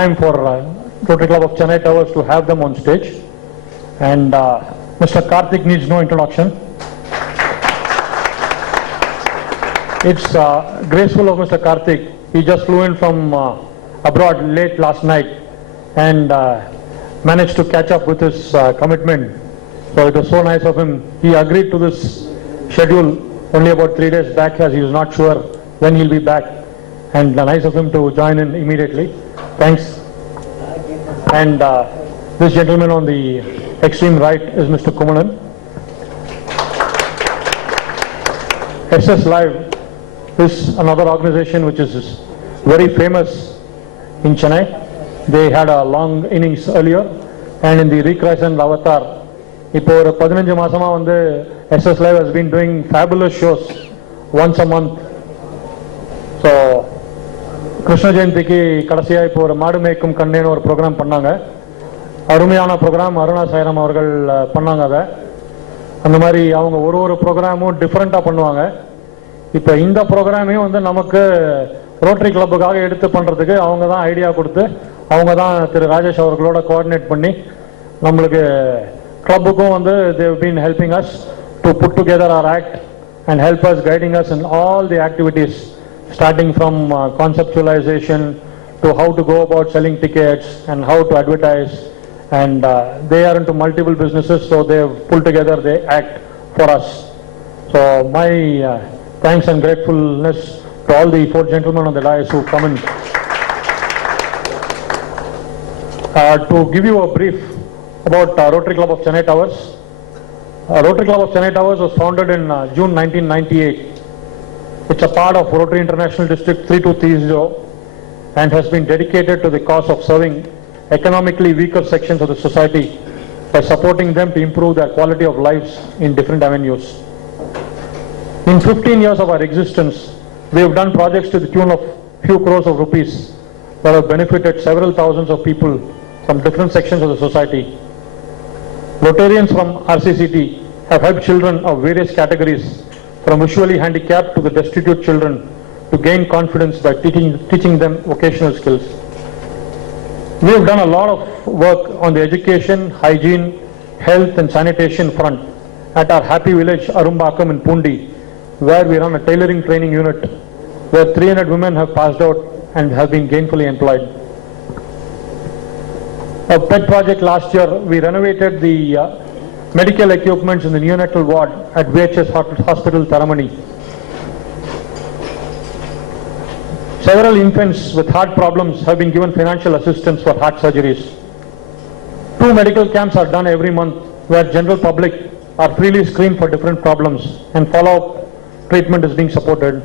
time for Rotary Club of Chennai Towers to have them on stage. And Mr. Karthik needs no introduction. It's graceful of Mr. Karthik. He just flew in from abroad late last night and managed to catch up with his commitment. So it was so nice of him. He agreed to this schedule only about 3 days back, as he was not sure when he'll be back. And nice of him to join in immediately. Thanks. And this gentleman on the extreme right is Mr. Kumaran. SS Live is another organization which is very famous in Chennai. They had a long innings earlier, and in the Recreation Avatar, இப்போ ஒரு 15 மாசமா வந்து SS Live has been doing fabulous shows once a month. So Krishna ஜெயந்திக்கு கடைசியா இப்போ ஒரு மாடு மேய்க்கும் கண்ணேன்னு ஒரு ப்ரோக்ராம் பண்ணாங்க. அருமையான ப்ரோக்ராம். அருணா சாய்ராம் அவர்கள் பண்ணாங்க. அதை அந்த மாதிரி அவங்க ஒரு ப்ரோக்ராமும் டிஃப்ரெண்டா பண்ணுவாங்க. இப்போ இந்த ப்ரோக்ராமையும் வந்து நமக்கு ரோட்டரி கிளப்புக்காக எடுத்து பண்றதுக்கு அவங்க தான் ஐடியா கொடுத்து அவங்க தான் திரு ராஜேஷ் அவர்களோட கோஆர்டினேட் பண்ணி நம்மளுக்கு கிளப்புக்கும் வந்து they have been helping us to put together our act and help us, guiding us in all the activities, starting from conceptualization to how to go about selling tickets and how to advertise. And they are into multiple businesses, so they have pulled together the act for us. So my thanks and gratefulness to all the 4 gentlemen on the dais who come in. To give you a brief about Rotary Club of Chennai Towers. Rotary Club of Chennai Towers was founded in June 1998. It's a part of Rotary International District 3230 and has been dedicated to the cause of serving economically weaker sections of the society by supporting them to improve their quality of lives in different avenues. In 15 years of our existence, we have done projects to the tune of few crores of rupees that have benefited several thousands of people from different sections of the society. Rotarians from RCCT have helped children of various categories, from visually handicapped to the destitute children, to gain confidence by teaching them vocational skills. We have done a lot of work on the education, hygiene, health and sanitation front at our happy village Arumbakam in Pundi, where we run a tailoring training unit where 300 women have passed out and have been gainfully employed. A pet project last year, we renovated the medical equipments in the neonatal ward at VHS Hospital, Taramani. Several infants with heart problems have been given financial assistance for heart surgeries. 2 medical camps are done every month where general public are freely screened for different problems and follow-up treatment is being supported.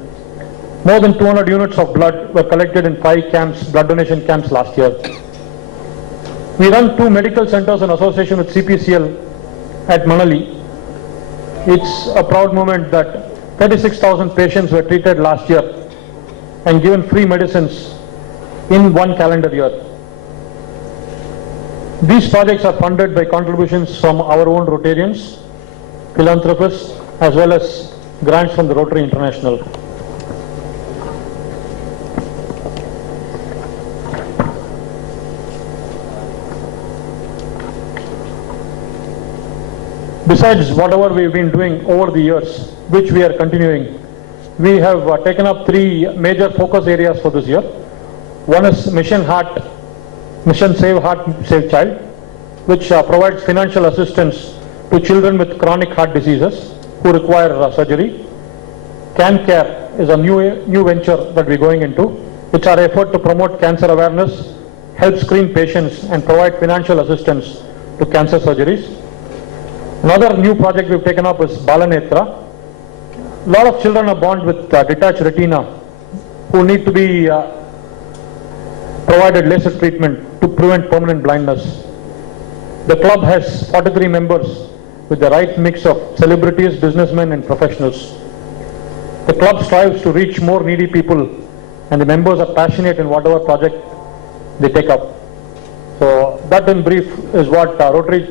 More than 200 units of blood were collected in 5 camps, blood donation camps last year. We run 2 medical centers in association with CPCL at Manali. It's a proud moment that 36,000 patients were treated last year and given free medicines in 1 calendar year. These projects are funded by contributions from our own Rotarians, philanthropists, as well as grants from the Rotary International. Besides whatever we've been doing over the years, which we are continuing, we have taken up 3 major focus areas for this year. One is Mission Save Heart, Save Child, which provides financial assistance to children with chronic heart diseases who require surgery. Can Care is a new venture that we're going into. It's our effort to promote cancer awareness, help screen patients and provide financial assistance to cancer surgeries. Another new project we've taken up is Balanetra. A lot of children are born with detached retina who need to be provided laser treatment to prevent permanent blindness. The club has 43 members with the right mix of celebrities, businessmen and professionals. The club strives to reach more needy people and the members are passionate in whatever project they take up. So that in brief is what Rotary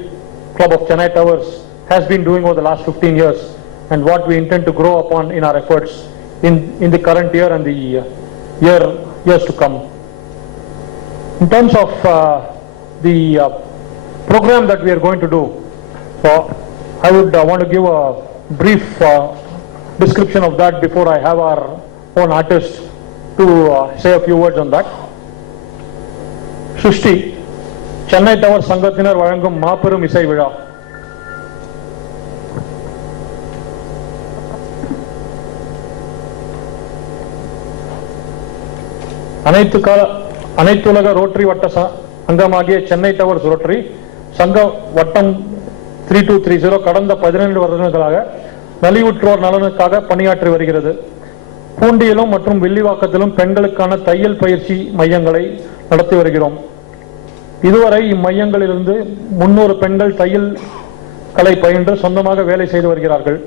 Club of Chennai Towers has been doing over the last 15 years and what we intend to grow upon in our efforts in the current year and the years to come. In terms of the program that we are going to do, I would want to give a brief description of that before I have our own artist to say a few words on that. Srishti, Chennai Tower Sangathinar Vazhangum Maaperum Isai Vizha. அனைத்துலக ரோட்டரி வட்ட அங்கமாகிய Chennai towers rotary சங்க வட்டம் 3230 கடந்த 12 வருடங்களாக நலிவுற்றோர் நலனுக்காக பணியாற்றி வருகிறது. பூண்டியிலும் மற்றும் வில்லிவாக்கத்திலும் பெண்களுக்கான தையல் பயிற்சி மையங்களை நடத்தி வருகிறோம். இதுவரை இம்மையங்களிலிருந்து 300 பெண்கள் தையல் கலை பயின்று சொந்தமாக வேலை செய்து வருகிறார்கள்.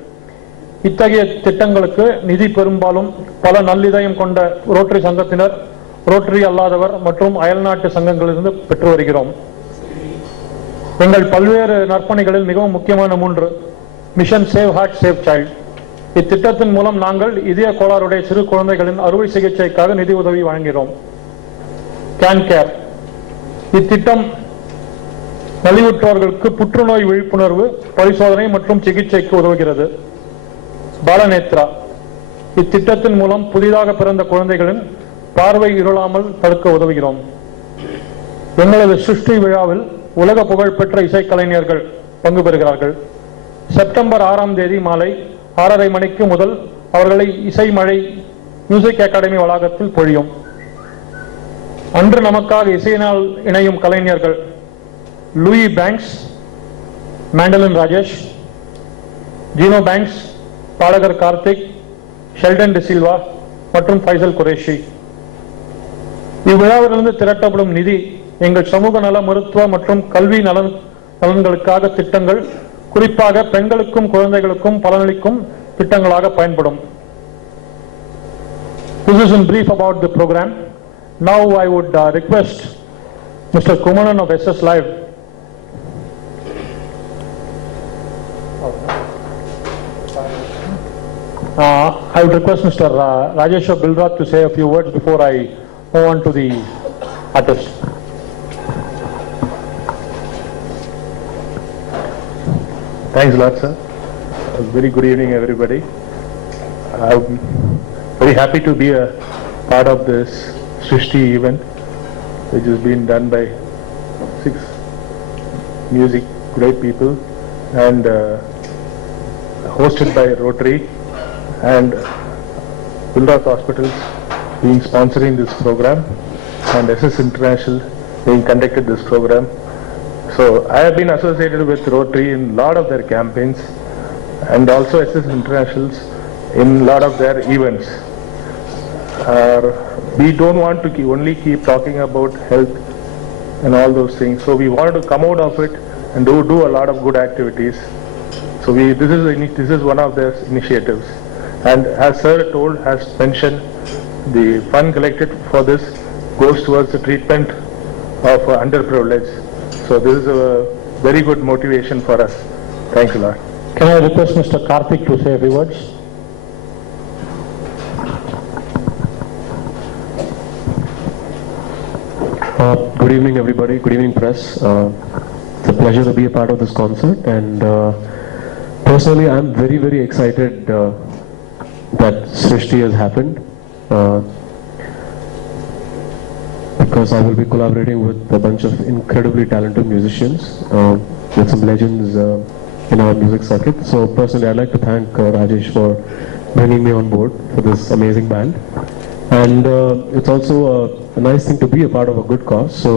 இத்தகைய திட்டங்களுக்கு நிதி பெரும்பாலும் பல நல்லிதயம் கொண்ட ரோட்டரி சங்கத்தினர், ரோட்டரி அல்லாதவர் மற்றும் அயல்நாட்டு சங்கங்களிலிருந்து பெற்று வருகிறோம். எங்கள் பல்வேறு நற்பணிகளில் மிகவும் முக்கியமான 3 mission save heart save child. இத்திட்டத்தின் மூலம் நாங்கள் இதய கோளாறுடைய சிறு குழந்தைகளின் அறுவை சிகிச்சைக்காக நிதி உதவி வழங்குகிறோம். கேன் கேர் இத்திட்டம் நலிவுற்றோர்களுக்கு புற்றுநோய் விழிப்புணர்வு பரிசோதனை மற்றும் சிகிச்சைக்கு உதவுகிறது. பாலநேத்ரா இத்திட்டத்தின் மூலம் புதிதாக பிறந்த குழந்தைகளின் பார்வை இருளாமல் தடுக்க உதவுகிறோம். எங்களது சிருஷ்டி விழாவில் உலக புகழ்பெற்ற இசைக்கலைஞர்கள் பங்கு பெறுகிறார்கள். செப்டம்பர் 6ஆம் தேதி மாலை 6:30 மணிக்கு முதல் அவர்களை இசை மழை மியூசிக் அகாடமி வளாகத்தில் பொழியும். அன்று நமக்காக இசையினால் இணையும் கலைஞர்கள் லூயி பேங்க்ஸ், மேண்டலின் ராஜேஷ், ஜீனோ பேங்க்ஸ், பாடகர் கார்த்திக், ஷெல்டன் டிசில்வா மற்றும் ஃபைசல் குரேஷி. இவ்விழாவிலிருந்து திரட்டப்படும் நிதி எங்கள் சமூக நல, மருத்துவ மற்றும் கல்வி நலன்களுக்காக திட்டங்கள், குறிப்பாக பெண்களுக்கும் குழந்தைகளுக்கும் பலனளிக்கும் திட்டங்களாக பயன்படும். This is in brief about the program. Now I would request Mr. Kumaran of SS Live I would request Mr. Rajesh Bilrat to say a few words before I move on to the artist. Thanks a lot, sir. Very good evening, everybody. I'm very happy to be a part of this Srishti event, which has been done by 6 music great people and hosted by Rotary and Bilrat Hospitals being sponsoring this program and SS International being conducted this program. So I have been associated with Rotary in a lot of their campaigns and also SS Internationals in a lot of their events. We don't want to only keep talking about health and all those things. So we wanted to come out of it and do a lot of good activities. So this is one of their initiatives. And as sir has mentioned, the fund collected for this goes towards the treatment of underprivileged. So this is a very good motivation for us. Thanks a lot. Can I request Mr. Karthik to say a few words? Good evening, everybody. Good evening, press. It's a pleasure to be a part of this concert, and personally, I'm very, very excited that Srishti has happened because I will be collaborating with a bunch of incredibly talented musicians, with some legends in our music circuit. So personally, I'd like to thank Rajesh for bringing me on board for this amazing band. And it's also a nice thing to be a part of a good cause. So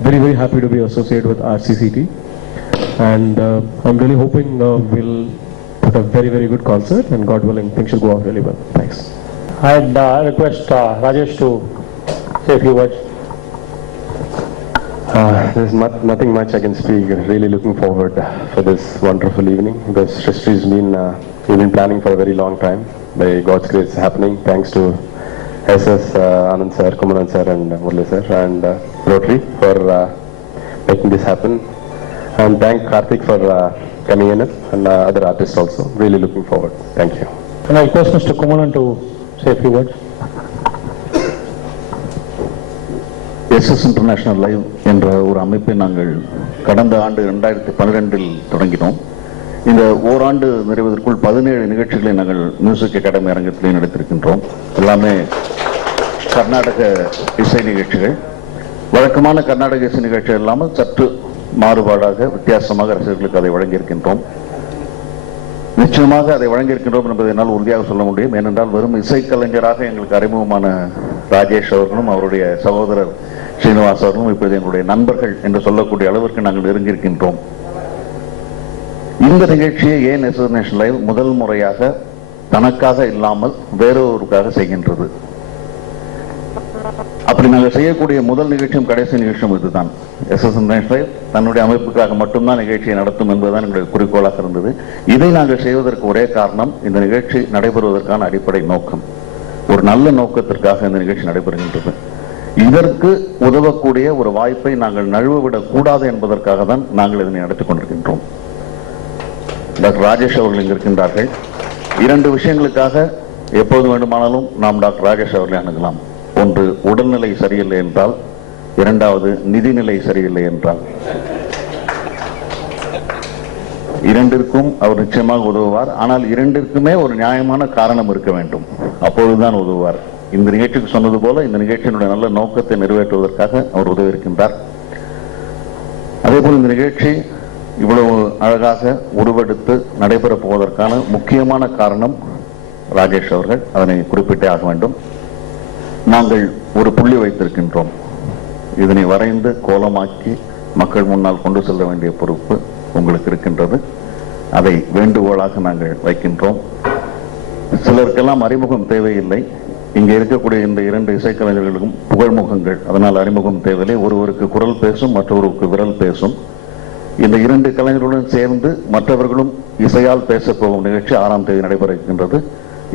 very, very happy to be associated with RCCT. And I'm really hoping we'll put a very, very good concert, and God willing, things should go out really well. Thanks. I'd request Rajesh to say a few words. There's nothing much I can speak. Really looking forward for this wonderful evening because Srishti's we've been planning for a very long time. By God's grace, it's happening. Thanks to SS Anand sir, Kumaran sir, and Murli sir, and Rotary for making this happen. And thank Karthik for coming in, and other artists also. Really looking forward. Thank you. Can I request Mr. Kumaran to say a few words? SS international live என்ற ஒரு அமைப்பை நாங்கள் கடந்த ஆண்டு 2012 தொடங்கினோம். இந்த ஓராண்டு நிறைவதற்குள் 17 நிகழ்ச்சிகளை நாங்கள் மியூசிக் அகாடமி அரங்கத்திலே நடத்திருக்கின்றோம். எல்லாமே கர்நாடக இசை நிகழ்ச்சிகள். வழக்கமான கர்நாடக இசை நிகழ்ச்சிகள் இல்லாமல் சற்று மாறுபாடாக வித்தியாசமாக ரசிகர்களுக்கு அதை வழங்கியிருக்கின்றோம். நிச்சயமாக அதை வழங்கியிருக்கின்றோம் என்பதை என்னால் உறுதியாக சொல்ல முடியும். ஏனென்றால் வெறும் இசைக்கலைஞராக எங்களுக்கு அறிமுகமான ராஜேஷ் அவர்களும் அவருடைய சகோதரர் ஸ்ரீனிவாஸ் அவர்களும் இப்போது எங்களுடைய நண்பர்கள் என்று சொல்லக்கூடிய அளவிற்கு நாங்கள் நெருங்கியிருக்கின்றோம். இந்த நிகழ்ச்சியை ஏன் SS நேஷனல் லைவ் முதல் முறையாக தனக்காக இல்லாமல் வேறொருவருக்காக செய்கின்றது? அப்படி நாங்கள் செய்யக்கூடிய முதல் நிகழ்ச்சியும் கடைசி நிகழ்ச்சியும் இதுதான். SS நேஷனல் லைவ் தன்னுடைய அமைப்புக்காக மட்டும்தான் நிகழ்ச்சியை நடத்தும் என்பதுதான் எங்களுடைய குறிக்கோளாக இருந்தது. இதை நாங்கள் செய்வதற்கு ஒரே காரணம், இந்த நிகழ்ச்சி நடைபெறுவதற்கான அடிப்படை நோக்கம். ஒரு நல்ல நோக்கத்திற்காக இந்த நிகழ்ச்சி நடைபெறுகின்றது. இதற்கு உதவக்கூடிய ஒரு வாய்ப்பை நாங்கள் நழுவவிடக் கூடாது என்பதற்காக தான் நாங்கள் இதனை நடத்திக் கொண்டிருக்கின்றோம். டாக்டர் ராஜேஷ் அவர்கள் இங்கு இருக்கின்றார்கள். 2 விஷயங்களுக்காக எப்போது வேண்டுமானாலும் நாம் டாக்டர் ராஜேஷ் அவர்களை அணுகலாம். ஒன்று, உடல்நிலை சரியில்லை என்றால். 2வது, நிதிநிலை சரியில்லை என்றால். 2ற்கும் அவர் நிச்சயமாக உதவுவார். ஆனால் 2ற்குமே ஒரு நியாயமான காரணம் இருக்க வேண்டும். அப்பொழுதுதான் உதவுவார். இந்த நிகழ்ச்சிக்கு சொன்னது போல இந்த நிகழ்ச்சியினுடைய நல்ல நோக்கத்தை நிறைவேற்றுவதற்காக அவர் உதவி இருக்கின்றார். அதேபோல் இந்த நிகழ்ச்சி இவ்வளவு அழகாக உருவெடுத்து நடைபெறப் போவதற்கான முக்கியமான காரணம் ராஜேஷ் அவர்கள். அதனை குறிப்பிட்டே ஆக வேண்டும். நாங்கள் ஒரு புள்ளி வைத்திருக்கின்றோம். இதனை வரைந்து கோலமாக்கி மக்கள் முன்னால் கொண்டு செல்ல வேண்டிய பொறுப்பு உங்களுக்கு இருக்கின்றது. அதை வேண்டுகோளாக நாங்கள் வைக்கின்றோம். சிலருக்கெல்லாம் அறிமுகம் தேவையில்லை. இங்கே இருக்கக்கூடிய இந்த 2 இசைக்கலைஞர்களுக்கும் புகழ்முகங்கள், அதனால் அறிமுகம் தேவையில்லை. ஒருவருக்கு குரல் பேசும், மற்றொருவருக்கு விரல் பேசும். இந்த 2 கலைஞர்களுடன் சேர்ந்து மற்றவர்களும் இசையால் பேசப் போகும் நிகழ்ச்சி 6ஆம் தேதி நடைபெற இருக்கின்றது.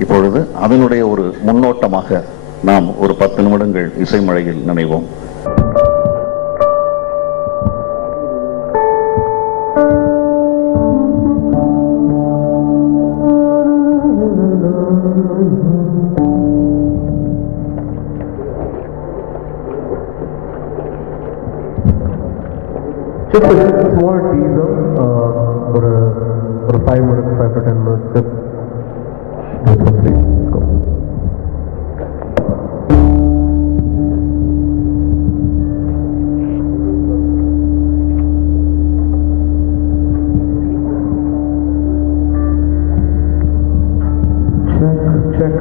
இப்பொழுது அதனுடைய ஒரு முன்னோட்டமாக நாம் ஒரு 10 நிமிடங்கள் இசை மழையில் நினைவோம். Just a small teaser, or 5 minutes, 5 to 10 minutes. Just for free. Let's go. Check.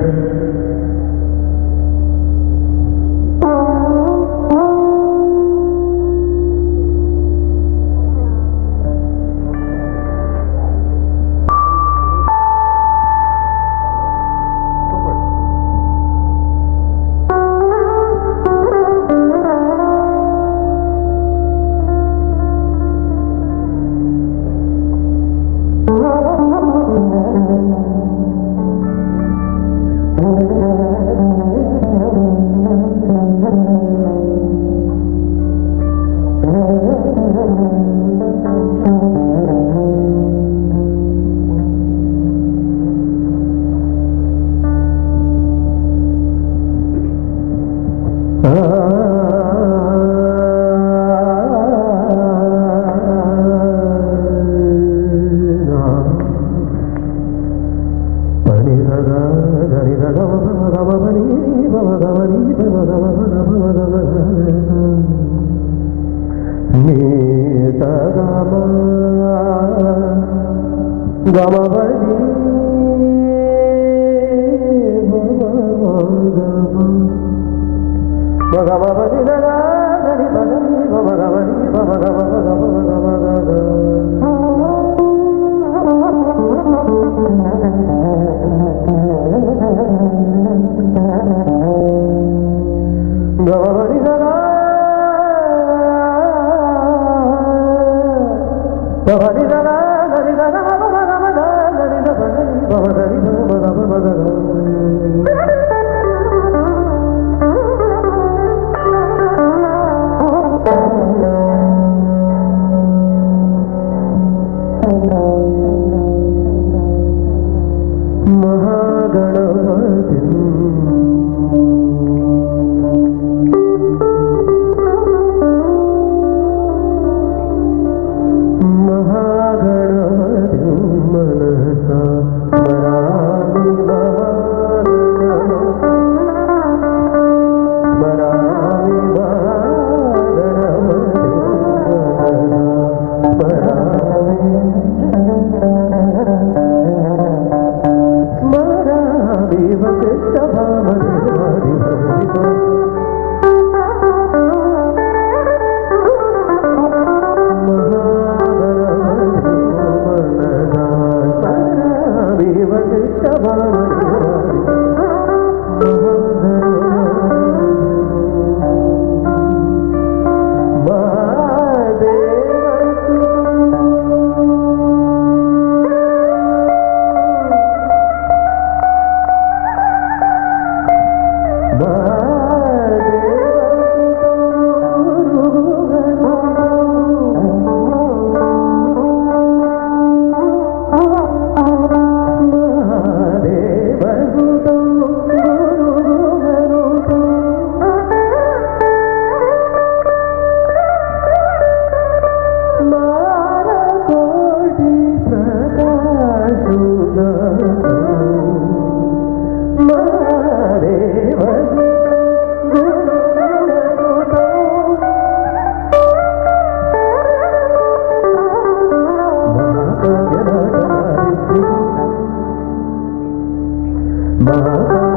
Baba